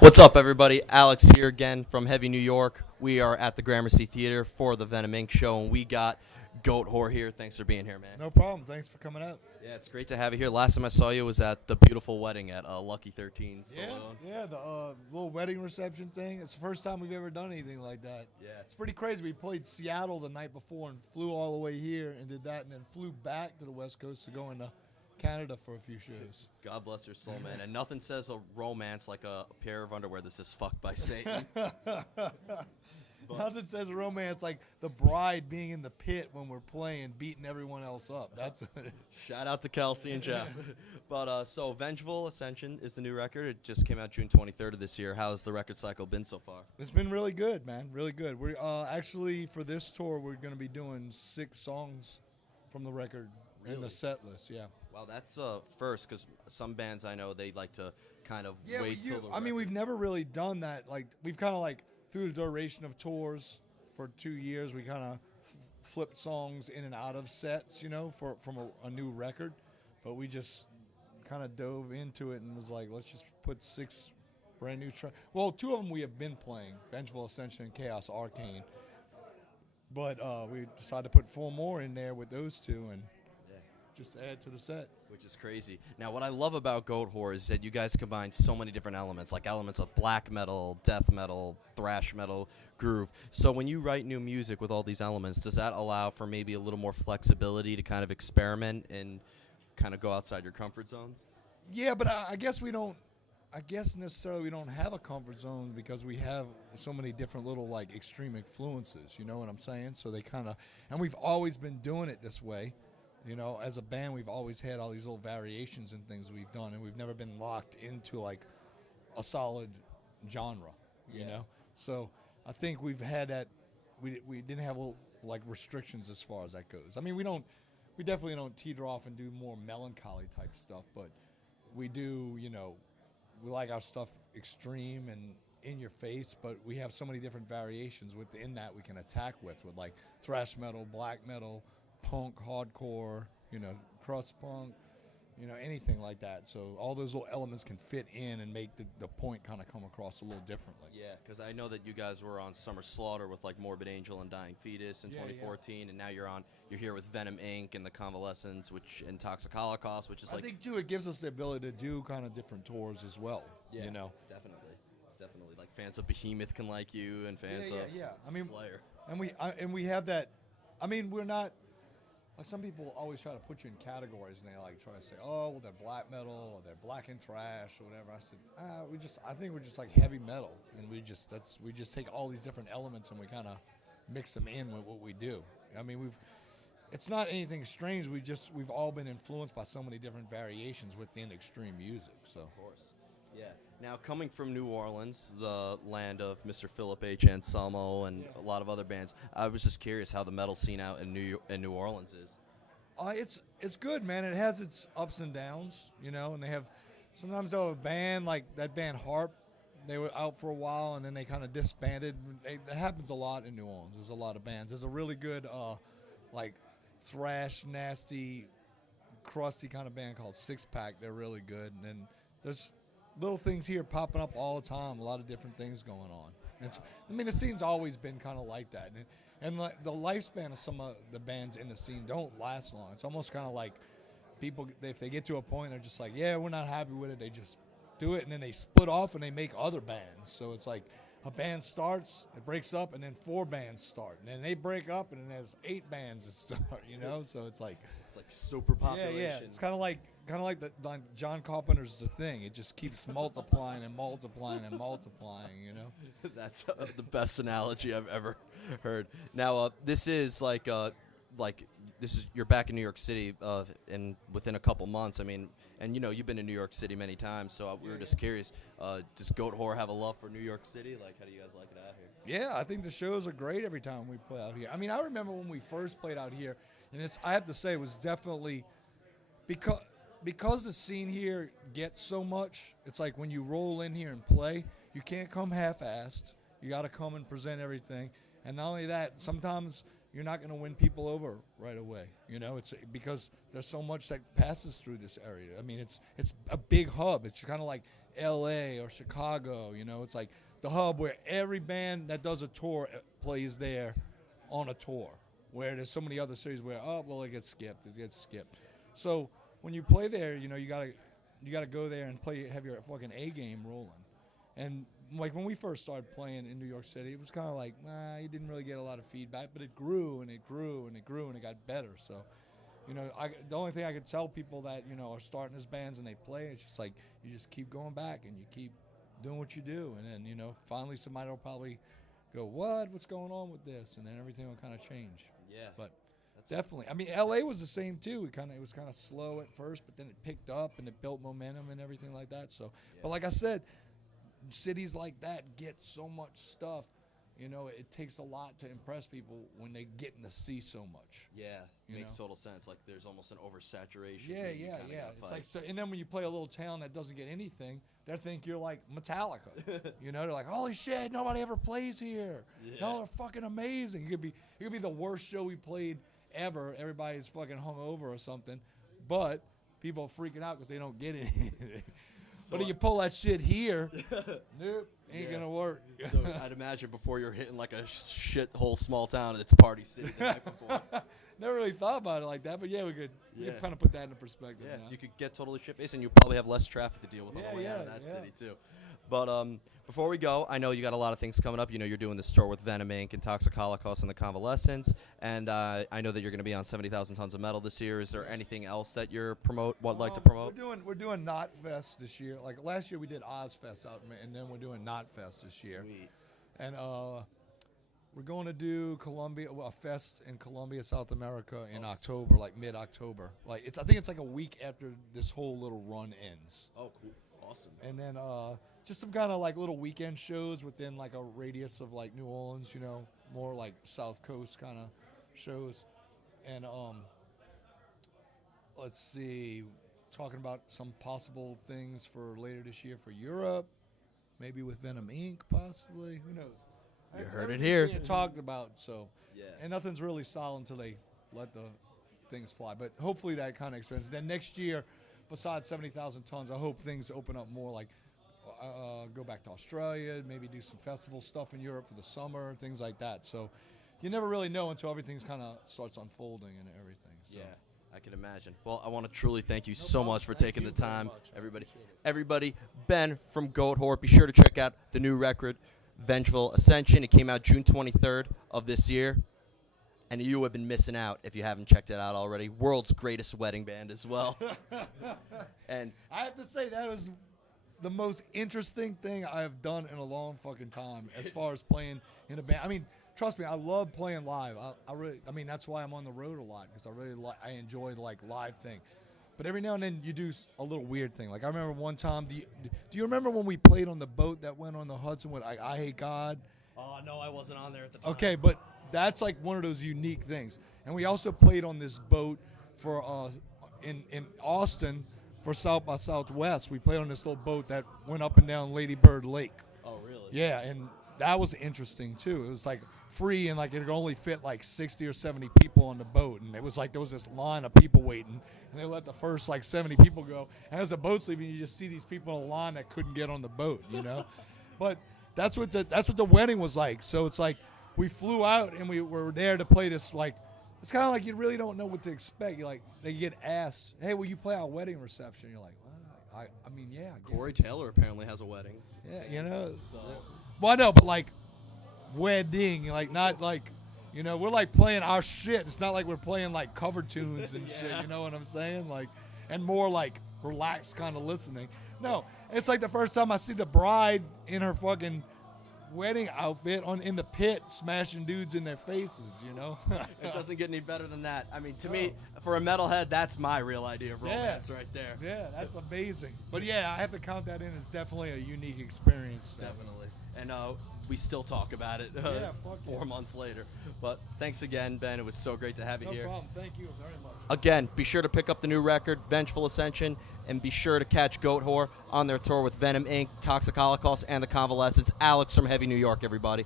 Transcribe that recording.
What's up, everybody? Alex here again from Heavy New York. We are at the Gramercy Theater for the Venom Inc. show, and we got Goatwhore here. Thanks for being here, man. No problem. Thanks for coming out. Yeah, it's great to have you here. Last time I saw you was at the beautiful wedding at Lucky 13 Salon. Yeah, the little wedding reception thing. It's the first time we've ever done anything like that. Yeah. It's pretty crazy. We played Seattle the night before and flew all the way here and did that and then flew back to the West Coast to go into Canada for a few shows. God bless your soul, man. And nothing says a romance like a pair of underwear that says fucked by Satan. Nothing says romance like the bride being in the pit when we're playing, beating everyone else up. That's Shout out to Kelsey and Jeff. But so Vengeful Ascension is the new record. It just came out June 23rd of this year. How's the record cycle been so far? It's been really good, man. Really good. We're actually for this tour we're going to be doing 6 songs from the record in the set list. Yeah. Well, that's first, because some bands I know, they like to kind of wait till the I mean, we've never really done that. Like, we've kind of like, through the duration of tours for 2 years, we kind of flipped songs in and out of sets, from a new record. But we just kind of dove into it and was like, let's just put 6 brand new tracks. Well, 2 of them we have been playing, Vengeful Ascension and Chaos Arcane. But we decided to put 4 more in there with those 2 and just add to the set. Which is crazy. Now, what I love about Goatwhore is that you guys combine so many different elements, like elements of black metal, death metal, thrash metal, groove. So when you write new music with all these elements, does that allow for maybe a little more flexibility to kind of experiment and kind of go outside your comfort zones? Yeah, but I guess we don't. I guess necessarily we don't have a comfort zone because we have so many different little like extreme influences. You know what I'm saying? So they kind of, and we've always been doing it this way. As a band, we've always had all these little variations and things we've done, and we've never been locked into like a solid genre, you know. So I think we've had that. We didn't have like restrictions as far as that goes. I mean, we definitely don't teeter off and do more melancholy type stuff, but we do. We like our stuff extreme and in your face, but we have so many different variations within that we can attack with like thrash metal, black metal, punk, hardcore, crust punk, anything like that. So all those little elements can fit in and make the point kind of come across a little differently. Yeah, because I know that you guys were on Summer Slaughter with like Morbid Angel and Dying Fetus in 2014, and now you're here with Venom Inc. and the Convalescence, and Toxic Holocaust, which is I think too it gives us the ability to do kind of different tours as well. Yeah, definitely. Like fans of Behemoth can like you, and fans of I mean, Slayer. And we have that. I mean, we're not. Like some people always try to put you in categories, and they like try to say, "Oh, well, they're black metal, or they're black and thrash, or whatever." I said, I think we're just like heavy metal, and we just take all these different elements and we kind of mix them in with what we do. I mean, it's not anything strange. We've all been influenced by so many different variations within extreme music. So, of course, yeah. Now, coming from New Orleans, the land of Mr. Philip H. Anselmo and a lot of other bands, I was just curious how the metal scene out in New Orleans is. It's good, man. It has its ups and downs, and they have sometimes they'll have a band like that band Harp. They were out for a while and then they kind of disbanded. It happens a lot in New Orleans. There's a lot of bands. There's a really good like thrash, nasty, crusty kind of band called Six Pack. They're really good, and then there's little things here popping up all the time. A lot of different things going on. The scene's always been kind of like that, and like the lifespan of some of the bands in the scene don't last long. It's almost kind of like people, if they get to a point, they're just like, yeah, we're not happy with it. They just do it, and then they split off and they make other bands. So it's like a band starts, it breaks up, and then 4 bands start, and then they break up, and then there's 8 bands that start. So it's like super population. Yeah. It's kind of like like John Carpenter's The Thing. It just keeps multiplying and multiplying and multiplying. That's the best analogy I've ever heard. Now, this is you're back in New York City, and within a couple months. I mean, and you've been in New York City many times, so we were just curious. Does Goatwhore have a love for New York City? Like, how do you guys like it out here? Yeah, I think the shows are great every time we play out here. I mean, I remember when we first played out here, and I have to say it was definitely because the scene here gets so much. It's like when you roll in here and play, you can't come half-assed. You got to come and present everything. And not only that, sometimes you're not going to win people over right away. It's because there's so much that passes through this area. I mean, it's a big hub. It's kind of like L.A. or Chicago. You know, it's like the hub where every band that does a tour plays there on a tour. Where there's so many other cities where it gets skipped. So when you play there, you know, you gotta go there and have your fucking A game rolling. And like when we first started playing in New York City, it was kind of like, you didn't really get a lot of feedback, but it grew and it grew and it grew and it got better. So, you know, the only thing I could tell people that, you know, are starting as bands and they play, it's just like you just keep going back and you keep doing what you do, and then, you know, finally somebody will probably go, what's going on with this, and then everything will kind of change. Yeah, but definitely. I mean, LA was the same too. It was kind of slow at first, but then it picked up and it built momentum and everything like that. So, but like I said, cities like that get so much stuff. You know, it takes a lot to impress people when they get to see so much. Yeah, makes total sense. Like there's almost an oversaturation. Yeah. It's like, so, and then when you play a little town that doesn't get anything, they think you're like Metallica. You know, they're like, holy shit, nobody ever plays here. Yeah. No, they're fucking amazing. It could be the worst show we played ever. Everybody's fucking hungover or something, but people are freaking out because they don't get anything. But if you pull that shit here, nope, ain't gonna work. So I'd imagine before you're hitting like a shithole small town, it's Party City the night before. Never really thought about it like that, but yeah, we could kind of put that into perspective. Yeah, now. you could get totally shit-based, and you probably have less traffic to deal with on the way out of that city too. But before we go, I know you got a lot of things coming up. You know, you're doing this tour with Venom Inc. and Toxic Holocaust and the Convalescents, and I know that you're going to be on 70,000 Tons of Metal this year. Is there anything else that you're like to promote? We're doing Knot Fest this year. Like last year we did Ozfest out, and then we're doing Knot Fest this year. Sweet. And we're going to do a fest in Colombia, South America in October, like mid-October. Like I think it's like a week after this whole little run ends. Oh, cool. Awesome. And then just some kind of like little weekend shows within like a radius of like New Orleans, you know, more like South Coast kind of shows. And let's see, talking about some possible things for later this year for Europe, maybe with Venom Inc. possibly. Who knows? You heard it here. We had talked about, so yeah. And nothing's really solid until they let the things fly. But hopefully that kind of expands. Then next year, besides 70,000 tons, I hope things open up more. Like go back to Australia, maybe do some festival stuff in Europe for the summer, things like that. So you never really know until everything's kind of starts unfolding and everything. So. Yeah. I can imagine. Well, I want to truly thank you so much for taking the time, everybody. Ben from Goatwhore, be sure to check out the new record, Vengeful Ascension. It came out June 23rd of this year, and you have been missing out if you haven't checked it out already. World's greatest wedding band as well. And I have to say that was the most interesting thing I have done in a long fucking time as far as playing in a band. I mean, trust me, I love playing live. I mean, that's why I'm on the road a lot, because I enjoy the like live thing. But every now and then you do a little weird thing. Like I remember one time, do you remember when we played on the boat that went on the Hudson with I Hate God? Oh, no, I wasn't on there at the time. Okay, but that's like one of those unique things. And we also played on this boat for in Austin for South by Southwest. We played on this little boat that went up and down Lady Bird Lake. Oh, really? Yeah, and that was interesting too. It was like free, and like it could only fit like 60 or 70 people on the boat, and it was like there was this line of people waiting, and they let the first like 70 people go, and as the boat's leaving, you just see these people in a line that couldn't get on the boat, you know. But that's what the wedding was like. So it's like we flew out and we were there to play this, like it's kind of like you really don't know what to expect. You like they get asked, hey, will you play our wedding reception? You're like, well, I mean, yeah. Corey Taylor apparently has a wedding. Yeah, you know. So. Well, I know, but like wedding, like not like, you know, we're like playing our shit. It's not like we're playing like cover tunes and shit. You know what I'm saying? Like, and more like relaxed kind of listening. No, it's like the first time I see the bride in her fucking wedding outfit in the pit smashing dudes in their faces, you know? It doesn't get any better than that. I mean, to me, for a metalhead, that's my real idea of romance right there. Yeah, that's amazing. But yeah, I have to count that in as definitely a unique experience. Definitely. And we still talk about it 4 months later. But thanks again, Ben. It was so great to have you here. No problem. Thank you very much. Again, be sure to pick up the new record, Vengeful Ascension, and be sure to catch Goatwhore on their tour with Venom Inc., Toxic Holocaust, and the Convalescents. Alex from Heavy New York, everybody.